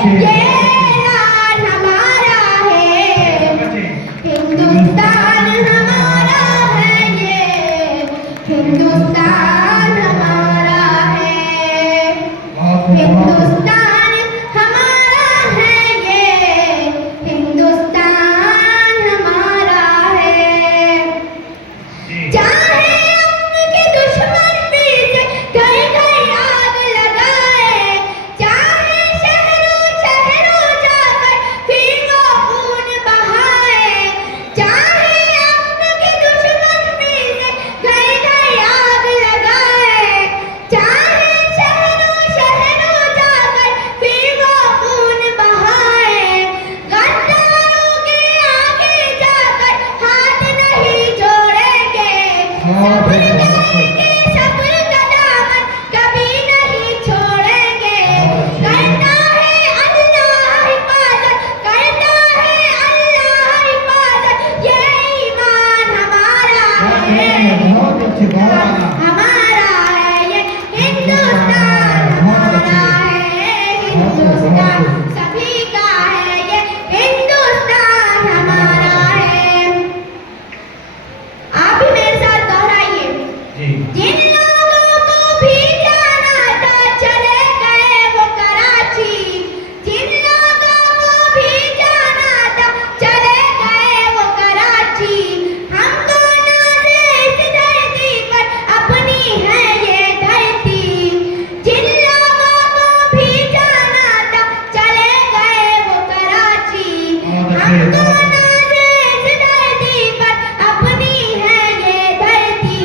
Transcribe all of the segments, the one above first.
ये ऐलान हमारा है, हिंदुस्तान हमारा है, ये हिंदुस्तान हमारा है, हिंदुस्तान हमारा है, ये हिंदुस्तान हमारा है। चाहे उनके दुश्मन भी से घर घर आग लगाए, चाहे शहरों शहरों जाकर फिर वो खून बहाए, चाहे उनके दुश्मन भी से घर घर आग लगाए, चाहे शहरों शहरों जाकर फिर वो खून बहाए, गद्दारों के आगे जाकर हाथ नहीं जोड़ेंगे, सब्र करेंगे, सब्र का दामन कभी नहीं छोड़ेंगे। करता है अल्लाह हिफाजत, करता है अल्लाह हिफाजत, ये ईमान हमारा है, बहुत अच्छी बात। हमारा है, ये हिंदुस्तान हमारा है, हिंदुस्तान सभी का है, ये हिंदुस्तान हमारा है। आप भी मेरे साथ दोहराइए। जी जिन लोगों को भी जाना था चले गए वो कराची, जिन लोगों को भी जाना था चले गए वो कराची, हमको नाज़े इस धरती पर अपनी है ये धरती, जिन लोगों को भी जाना था चले गए वो कराची, हमको नाज़े इस धरती पर अपनी है ये धरती,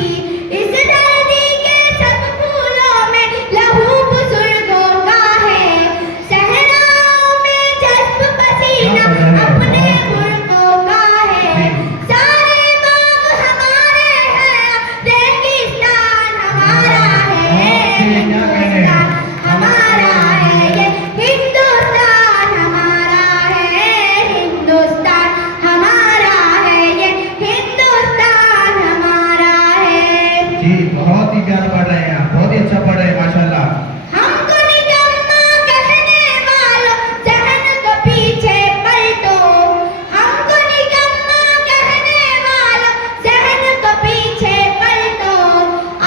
इस धरती के सब फूलों में लहू बुजुर्गों का है, सहराओं में जज्ब पसीना अपने मुल्कों का है, सारे बाग हमारे हैं, रेगिस्तान हमारा है, हिंदुस्तान हमारा है, ये हिंदुस्तान हमारा है, हिंदुस्तान हमारा है, ये हिंदुस्तान हमारा है। जी बहुत ही प्यारा पढ़ रहे हैं आप, बहुत ही अच्छा पढ़ रहे हैं माशाल्लाह। हमको निकम्मा कहने वालों जहन को पीछे पलटो, हमको निकम्मा कहने वालों जहन को पीछे पलटो,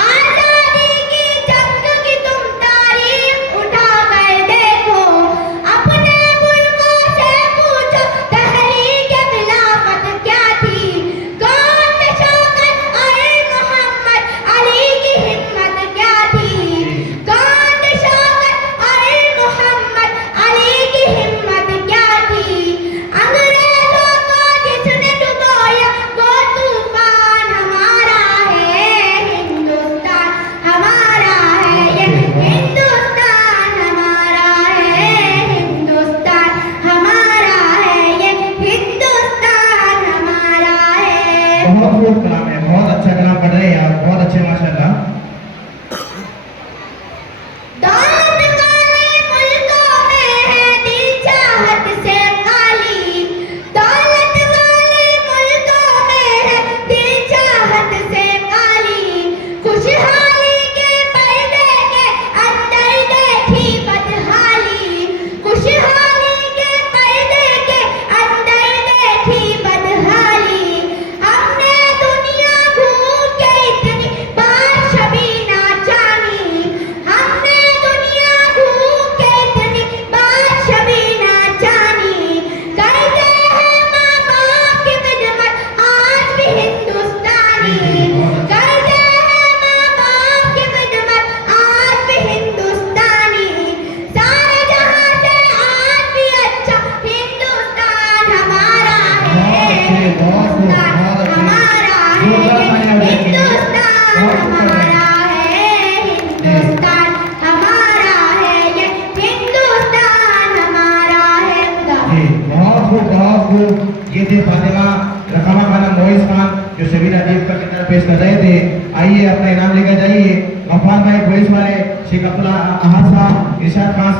आजादी की जंग की तुम तारीख उठा कर देखो, अपने मुल्कों से पूछो तहरीक खिलाफत क्या थी, कौन थे शौकत और मोहम्मद अली की हिम्मत क्या थी, कौन थे शौकत और मोहम्मद अली की हिम्मत क्या थी, अंग्रेजों को जिसने डुबोया वो तूफान हमारा है, हिंदुस्तान हमारा है, ये हिंदुस्तान हमारा है, हिंदुस्तान हमारा है, ये हिंदुस्तान हमारा है। बहुत खूब कलाम है, बहुत अच्छा कलाम पढ़ रहे हैं आप, बहुत अच्छे माशाल्लाह। दौलत वाले मुल्कों में है दिल चाहत से खाली, दौलत वाले मुल्कों में है दिल चाहत से खाली, खुशहाली के पर्दे के अंदर देखी बदहाली, खुशहाली के पर्दे के अंदर देखी बदहाली, हमने दुनिया घूम के इतनी बार शबीना जानी, हमने दुनिया घूम के इतनी बार शबीना जानी, करते हैं माँ बाप की खिदमत आज भी हिंदुस्तानी, करते हैं माँ बाप की खिदमत आज भी हिंदुस्तानी, सारे जहां से आज भी अच्छा हिंदुस्तान हमारा है, हिंदुस्तान हमारा है, हिंदुस्तान हमारा है, हिंदुस्तान हमारा है, ये हिंदुस्तान हमारा है। जी बहुत खूब, बहुत खूब। ये थे फातिमा रकमा खाना मोइस खान जो शबीर अदीब का किरदार पेश कर रहे थे। आइए अपना इनाम लेकर जाइए। गफ्फार भाई पुलिस वाले, शेख अब्दुल्ला अहद साहब, इरशाद खान साहब।